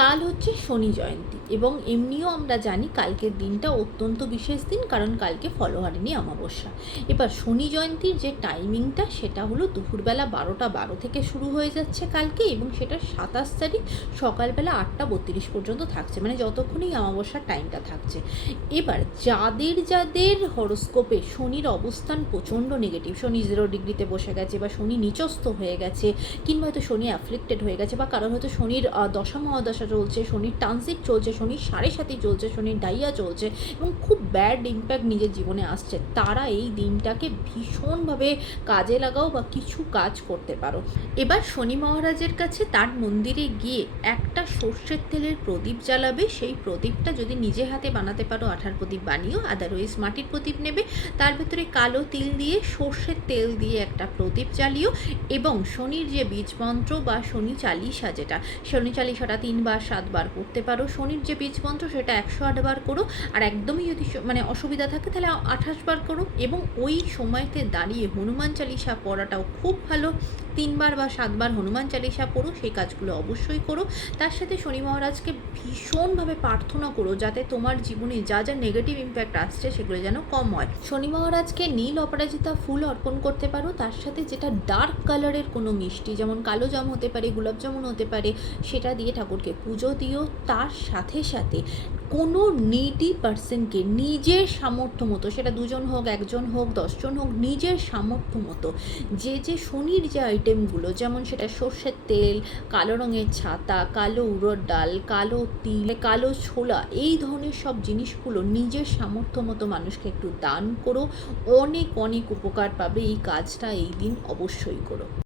কাল হচ্ছে শনি জয়ন্তী এবং এমনিও আমরা জানি কালকের দিনটা অত্যন্ত বিশেষ দিন, কারণ কালকে ফলহারিণী অমাবস্যা। এবার শনি জয়ন্তীর যে টাইমিংটা সেটা হলো দুপুরবেলা 12:12 থেকে শুরু হয়ে যাচ্ছে কালকে, এবং সেটা 27 তারিখ সকালবেলা 8:32 পর্যন্ত থাকছে, মানে যতক্ষণই অমাবস্যার টাইমটা থাকছে। এবার যাদের যাদের হরোস্কোপে শনির অবস্থান প্রচণ্ড নেগেটিভ, শনি 0 ডিগ্রিতে বসে গেছে, বা শনি নিচস্থ হয়ে গেছে, কিংবা হয়তো শনি অ্যাফ্লিক্টেড হয়ে গেছে, বা কারোর হয়তো শনির দশা মহাদশা চলছে, শনির ট্রানজিট চলছে, শনির 7.5 চলছে, শনির ডাইয়া চলছে, এবং খুব ব্যাড ইম্প্যাক্ট নিজের জীবনে আসছে, তারা এই দিনটাকে ভীষণভাবে কাজে লাগাও বা কিছু কাজ করতে পারো। এবার শনি মহারাজের কাছে তার মন্দিরে গিয়ে একটা সর্ষের তেলের প্রদীপ জ্বালাবে। সেই প্রদীপটা যদি নিজে হাতে বানাতে পারো আঠার প্রদীপ বানিও, আদারওয়াইজ মাটির প্রদীপ নেবে, তার ভেতরে কালো তিল দিয়ে সর্ষের তেল দিয়ে একটা প্রদীপ জ্বালিও, এবং শনির যে বীজ মন্ত্র বা শনি চালিশা, যেটা শনি চালিশাটা 3 বার 7 বার করতে পারো, শনির যে বীজ মন্ত্র সেটা 108 বার করো, আর একদমই যদি মানে অসুবিধা থাকে তাহলে 28 বার করো, এবং ওই সময়তে দাঁড়িয়ে হনুমান চালিশা পড়াটাও খুব ভালো। 3 বার বা 7 বার হনুমান চালিশা পড়ো, সেই কাজগুলো অবশ্যই করো। তার সাথে শনি মহারাজকে ভীষণভাবে প্রার্থনা করো যাতে তোমার জীবনে যা যা নেগেটিভ ইম্প্যাক্ট আসছে সেগুলো যেন কম হয়। শনি মহারাজকে নীল অপরাজিতা ফুল অর্পণ করতে পারো, তার সাথে যেটা ডার্ক কালারের কোনো মিষ্টি, যেমন কালো জাম হতে পারে, গোলাপ জামুন হতে পারে, সেটা দিয়ে ঠাকুরকে পুজো দিও। তার সাথে সাথে কোনো নিডি পার্সনকে নিজের সামর্থ্য মতো, সেটা 2 জন হোক, 1 জন হোক, 10 জন হোক, নিজের সামর্থ্য মতো যে শনির যে আইটেমগুলো, যেমন সেটা সর্ষের তেল, কালো রঙের ছাতা, কালো উড়োর ডাল, কালো তিল, কালো ছোলা, এই ধরনের সব জিনিসগুলো নিজের সামর্থ্য মতো মানুষকে একটু দান করো। অনেক অনেক উপকার পাবে। এই কাজটা এই দিন অবশ্যই করো।